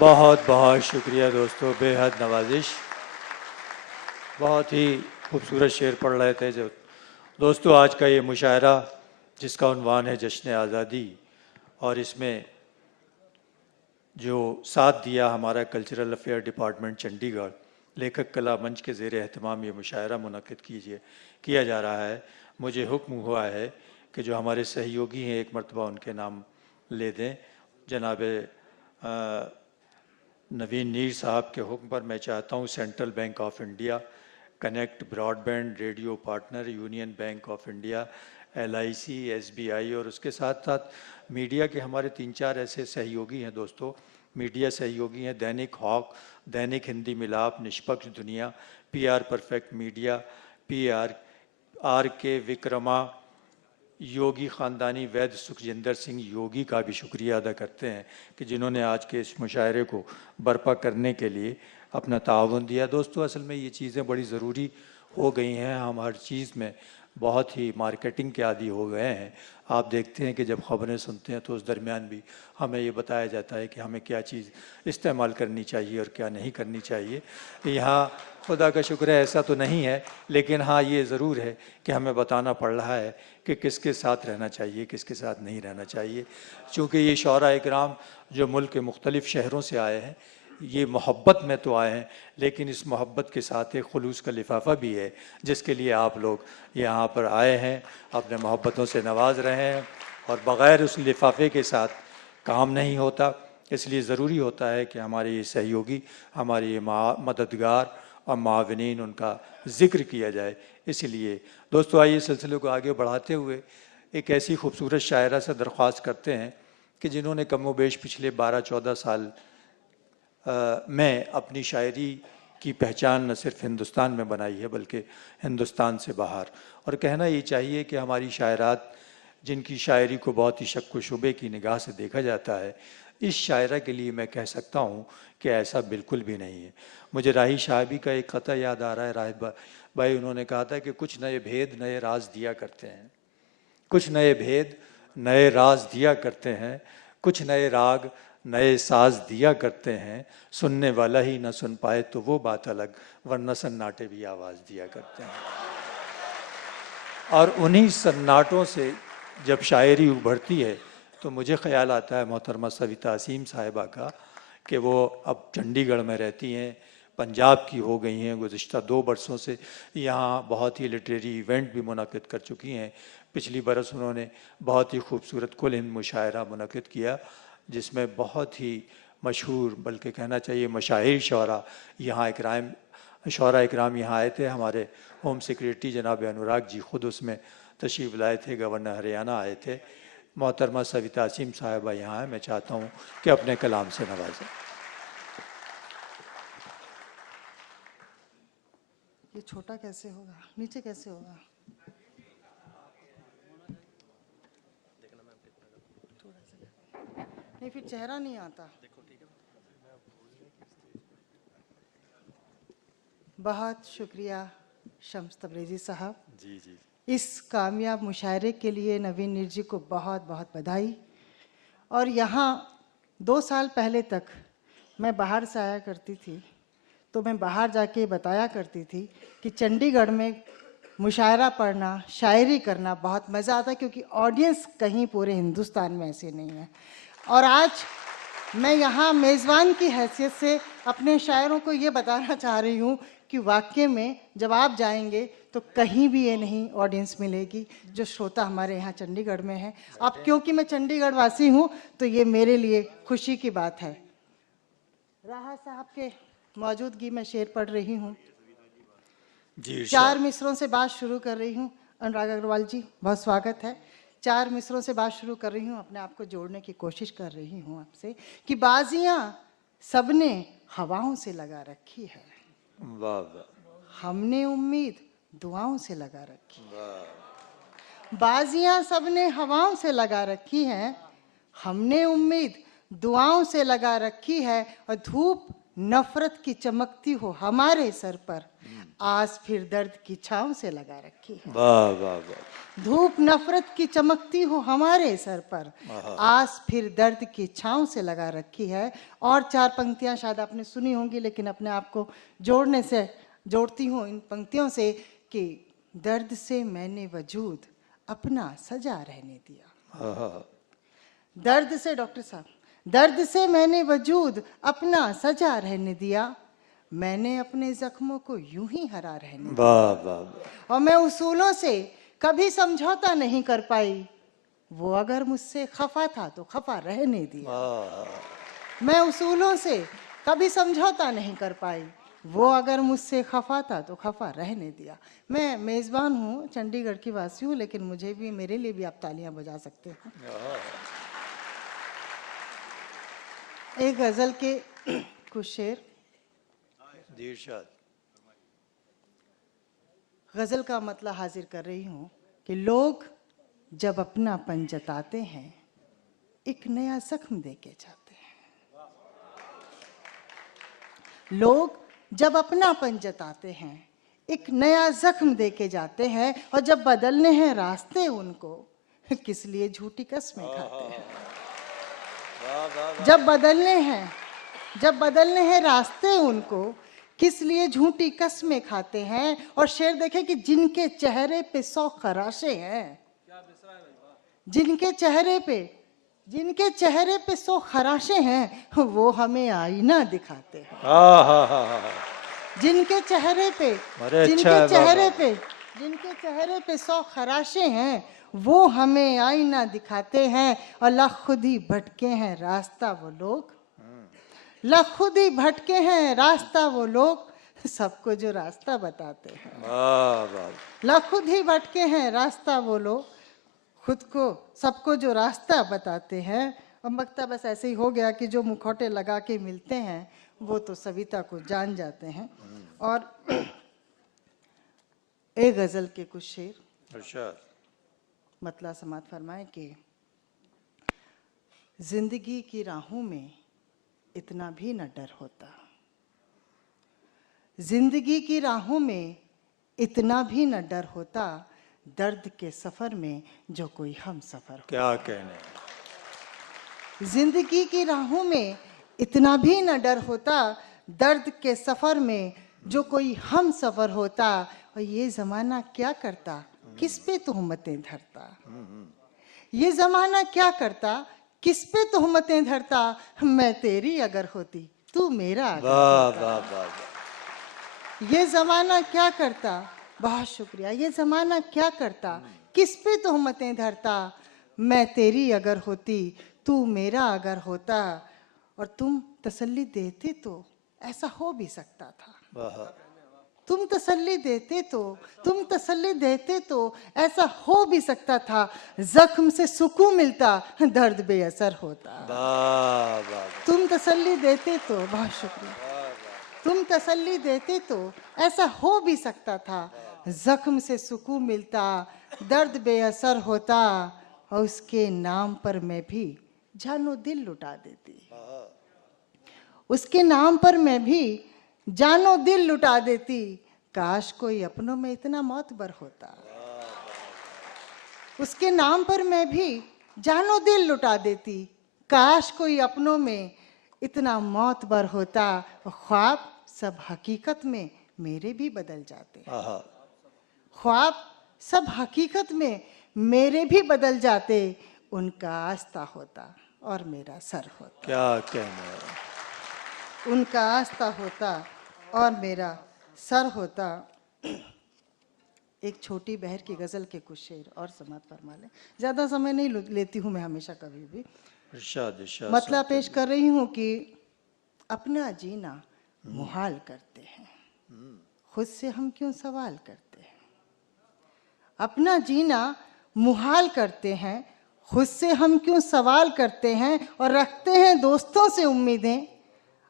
बहुत बहुत शुक्रिया दोस्तों, बेहद नवाजिश। बहुत ही खूबसूरत शेर पढ़ रहे थे जो दोस्तों। आज का ये मुशायरा जिसका उन्वान है जश्न आज़ादी, और इसमें जो साथ दिया हमारा कल्चरल अफेयर डिपार्टमेंट चंडीगढ़, लेखक कला मंच के ज़ेर एहतमाम ये मुशायरा मुनक़िद किया जा रहा है। मुझे हुक्म हुआ है कि जो हमारे सहयोगी हैं एक मरतबा उनके नाम ले दें। जनाब नवीन नीर साहब के हुक्म पर मैं चाहता हूँ central bank of India, connect broadband radio partner, union bank of India, LIC, SBI और उसके साथ साथ मीडिया के हमारे 3-4 ऐसे सहयोगी हैं दोस्तों। मीडिया सहयोगी हैं दैनिक हॉक, दैनिक हिंदी मिलाप, निष्पक्ष दुनिया, PR perfect media, PR RK Vikrama, योगी ख़ानदानी, वैद्य सुखजिंदर सिंह योगी का भी शुक्रिया अदा करते हैं कि जिन्होंने आज के इस मुशायरे को बर्पा करने के लिए अपना ताउन दिया। दोस्तों असल में ये चीज़ें बड़ी ज़रूरी हो गई हैं। हम हर चीज़ में बहुत ही मार्केटिंग के आदी हो गए हैं। आप देखते हैं कि जब ख़बरें सुनते हैं तो उस दरमियान भी हमें ये बताया जाता है कि हमें क्या चीज़ इस्तेमाल करनी चाहिए और क्या नहीं करनी चाहिए। यहाँ खुदा का शुक्र है ऐसा तो नहीं है, लेकिन हाँ ये ज़रूर है कि हमें बताना पड़ रहा है कि किसके साथ रहना चाहिए, किसके साथ नहीं रहना चाहिए। चूँकि ये शौरा इकराम जो मुल्क के मुख्तलिफ़ शहरों से आए हैं, ये मोहब्बत में तो आए हैं, लेकिन इस मोहब्बत के साथ एक खुलूस का लिफाफा भी है जिसके लिए आप लोग यहाँ पर आए हैं, अपने मोहब्बतों से नवाज रहे हैं। और बग़ैर उस लिफाफे के साथ काम नहीं होता, इसलिए ज़रूरी होता है कि हमारे ये सहयोगी, हमारे ये मददगार और मावनीन, उनका ज़िक्र किया जाए। इसलिए दोस्तों आइए सिलसिले को आगे बढ़ाते हुए एक ऐसी खूबसूरत शायरा से दरख्वास्त करते हैं कि जिन्होंने कम बेश पिछले 12-14 साल में अपनी शायरी की पहचान न सिर्फ हिंदुस्तान में बनाई है बल्कि हिंदुस्तान से बाहर। और कहना ये चाहिए कि हमारी शायरात जिनकी शायरी को बहुत ही शक व शुबे की निगाह से देखा जाता है, इस शायरा के लिए मैं कह सकता हूँ कि ऐसा बिल्कुल भी नहीं है। मुझे राही साहबी का एक ख़त याद आ रहा है। राहिब भाई उन्होंने कहा था कि कुछ नए भेद नए राज दिया करते हैं, कुछ नए भेद नए राज दिया करते हैं, कुछ नए राग नए साज दिया करते हैं, सुनने वाला ही न सुन पाए तो वो बात अलग, वरना सन्नाटे भी आवाज़ दिया करते हैं। और उन्हीं सन्नाटों से जब शायरी उभरती है तो मुझे ख्याल आता है मोहतरमा सविता असीम साहिबा का कि वो अब चंडीगढ़ में रहती हैं, पंजाब की हो गई हैं, गुज़िश्ता 2 बरसों से यहाँ बहुत ही लिटरेरी इवेंट भी मुनक़िद कर चुकी हैं। पिछली बरस उन्होंने बहुत ही खूबसूरत कुल हिंद मुशायरा मुनक़िद किया जिसमें बहुत ही मशहूर, बल्कि कहना चाहिए मशाहिर शौरा यहाँ इकराम यहाँ आए थे। हमारे होम सेक्रेटरी जनाब अनुराग जी ख़ुद उसमें तशरीफ़ लाए थे, गवर्नर हरियाणा आए थे। मोहतरमा सविता असीम साहिबा यहाँ है, मैं चाहता हूँ कि अपने कलाम से नवाजें। ये छोटा कैसे होगा, नीचे कैसे होगा? थोड़ा सा नहीं, फिर चेहरा नहीं आता। बहुत शुक्रिया शम्स तबरेज़ी साहब। जी जी। इस कामयाब मुशायरे के लिए नवीन नीर जी को बहुत बहुत बधाई। और यहाँ 2 साल पहले तक मैं बाहर से आया करती थी तो मैं बाहर जाके बताया करती थी कि चंडीगढ़ में मुशायरा पढ़ना, शायरी करना बहुत मज़ा आता है, क्योंकि ऑडियंस कहीं पूरे हिंदुस्तान में ऐसे नहीं है। और आज मैं यहाँ मेज़बान की हैसियत से अपने शायरों को ये बताना चाह रही हूँ कि वाकई में जब आप जाएंगे तो कहीं भी ये नहीं ऑडियंस मिलेगी जो श्रोता हमारे यहाँ चंडीगढ़ में है। अब क्योंकि मैं चंडीगढ़ वासी हूँ तो ये मेरे लिए खुशी की बात है। राहा साहब के मौजूदगी में शेर पढ़ रही हूँ। 4 मिसरों से बात शुरू कर रही हूँ। अनुराग अग्रवाल जी बहुत स्वागत है। 4 मिसरों से बात शुरू कर रही हूँ, अपने आप को जोड़ने की कोशिश कर रही हूँ आपसे कि बाजियाँ सबने हवाओं से लगा रखी है, वाह वाह, हमने उम्मीद दुआओं से लगा रखी है। बाजियाँ सबने हवाओं से लगा रखी हैं, हमने उम्मीद दुआओं से लगा रखी है। और धूप नफरत की चमकती हो हमारे सर पर, आस फिर दर्द की छांव से लगा रखी है। वाह वाह वाह। धूप नफरत की चमकती हो हमारे सर पर, आस फिर दर्द की छांव से लगा रखी है। और 4 पंक्तियां शायद आपने सुनी होंगी, लेकिन अपने आप को जोड़ती हूँ इन पंक्तियों से कि दर्द से मैंने वजूद अपना सजा रहने दिया। दर्द से, डॉक्टर साहब, दर्द से मैंने वजूद अपना सजा रहने दिया, मैंने अपने जख्मों को यूं ही हरा रहने दिया। वाह वाह। और मैं उसूलों से कभी समझौता नहीं कर पाई, वो अगर मुझसे खफा था तो खफा रहने दिया। मैं उसूलों से कभी समझौता नहीं कर पाई, वो अगर मुझसे खफा था तो खफा रहने दिया। मैं मेज़बान हूँ, चंडीगढ़ की वासी हूँ, लेकिन मेरे लिए भी आप तालियां बजा सकते हैं। एक गजल के कुछ शेर। गजल का मतलब हाजिर कर रही हूँ कि लोग जब अपनापन जताते हैं, एक नया जख्म देके जाते हैं। लोग जब अपनापन जताते हैं, एक नया जख्म देके जाते हैं, और जब बदलने हैं रास्ते उनको, किस लिए झूठी कस्में खाते हैं। जब बदलने हैं रास्ते उनको, किस लिए झूठी कस्में खाते हैं। और शेर देखें कि जिनके चेहरे पे 100 खराशे हैं, जिनके चेहरे पे 100 खराशे हैं, वो हमें आईना दिखाते हैं। जिनके चेहरे पे 100 खराशे हैं, वो हमें आईना दिखाते हैं। और लख खुद ही भटके हैं रास्ता वो लोग, लख खुद ही भटके हैं रास्ता वो लोग, सबको जो रास्ता बताते हैं। लख खुद ही भटके हैं रास्ता वो लोग, सबको जो रास्ता बताते हैं। और मकता बस ऐसे ही हो गया कि जो मुखौटे लगा के मिलते हैं, वो तो सविता को जान जाते हैं। और एक गजल के कुछ शेर। मतलब समात फरमाए कि जिंदगी की राहों में इतना भी न डर होता, जिंदगी की राहों में इतना भी न डर होता, दर्द के सफर में जो कोई हम सफर हो। क्या कहने। जिंदगी की राहों में इतना भी न डर होता, दर्द के सफर में जो कोई हम सफर होता। और ये जमाना क्या करता, किस पे तुहमतें धरता। ये जमाना क्या करता, किस पे तुहमतें धरता, मैं तेरी अगर होती तू मेरा अगर होता। ये जमाना क्या करता, बहुत शुक्रिया, ये जमाना क्या करता, किस पे तुहमतें धरता, मैं तेरी अगर होती तू मेरा अगर होता। और तुम तसल्ली देते तो ऐसा हो भी सकता था। तुम तसल्ली देते तो ऐसा हो भी सकता था, जख्म से सुकून मिलता, दर्द बेअसर होता। तुम तसल्ली देते तो, बहुत शुक्रिया, तुम तसल्ली देते तो ऐसा हो भी सकता था, जख्म से सुकून मिलता, दर्द बेअसर होता। और उसके नाम पर मैं भी जानो दिल लुटा देती, उसके नाम पर मैं भी जानो दिल लुटा देती, काश कोई अपनों में इतना मोतबर होता। उसके नाम पर मैं भी जानो दिल लुटा देती, काश कोई अपनों में इतना मोतबर होता। ख्वाब सब हकीकत में मेरे भी बदल जाते, ख्वाब सब हकीकत में मेरे भी बदल जाते, उनका आस्था होता और मेरा सर होता। क्या कहना। उनका आस्था होता और मेरा सर होता। एक छोटी बहर की गजल के कुछ शेर और समात फरमा लें, ज्यादा समय नहीं लेती हूँ मैं हमेशा कभी भी। मतलब पेश कर रही हूँ कि अपना जीना मुहाल करते हैं, खुद से हम क्यों सवाल करते हैं। अपना जीना मुहाल करते हैं, खुद से हम क्यों सवाल करते हैं। और रखते हैं दोस्तों से उम्मीदें,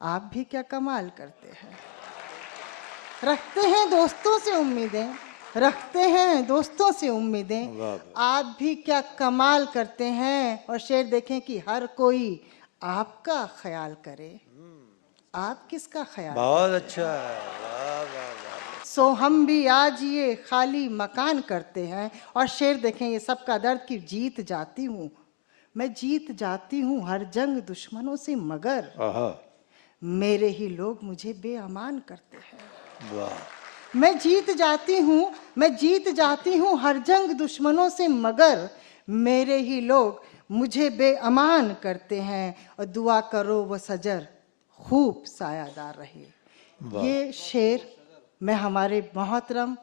आप भी क्या कमाल करते हैं। रखते हैं दोस्तों से उम्मीदें, रखते हैं दोस्तों से उम्मीदें, आप भी क्या कमाल करते हैं। और शेर देखें कि हर कोई आपका ख्याल करे, आप किसका ख्याल। बहुत अच्छा है। सो हम भी आज ये खाली मकान करते हैं। और शेर देखें, ये सबका दर्द कि जीत जाती हूँ, मैं जीत जाती हूँ हर जंग दुश्मनों से, मगर आहा, मेरे ही लोग मुझे बेअमान करते हैं। वाह, मैं जीत जाती हूँ, मैं जीत जाती हूँ हर जंग दुश्मनों से, मगर मेरे ही लोग मुझे बेअमान करते हैं। और दुआ करो वो सजर खूब सायादार रहे। ये शेर मैं हमारे मोहतरम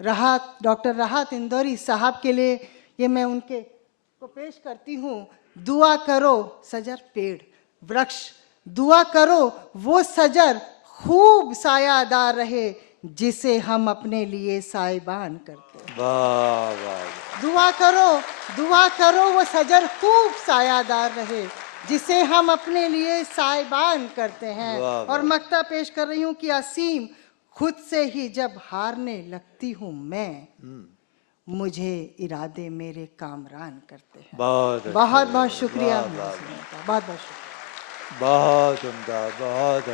डॉक्टर राहत इंदौरी साहब के लिए ये मैं उनके को पेश करती हूँ। दुआ करो सजर पेड़ वृक्ष, दुआ करो वो सजर खूब सायादार रहे, जिसे हम अपने लिए साइबान करते हैं। वाह वाह, दुआ करो वो सजर खूब सायादार रहे, जिसे हम अपने लिए साइबान करते हैं। वाह, और वाह। मक्ता पेश कर रही हूँ कि असीम खुद से ही जब हारने लगती हूँ मैं, मुझे इरादे मेरे कामरान करते हैं। बहुत अच्छा, बहुत बहुत शुक्रिया। वाह, वाह, बहुत बहुत शुक्रिया। बहुत उम्दा, बहुत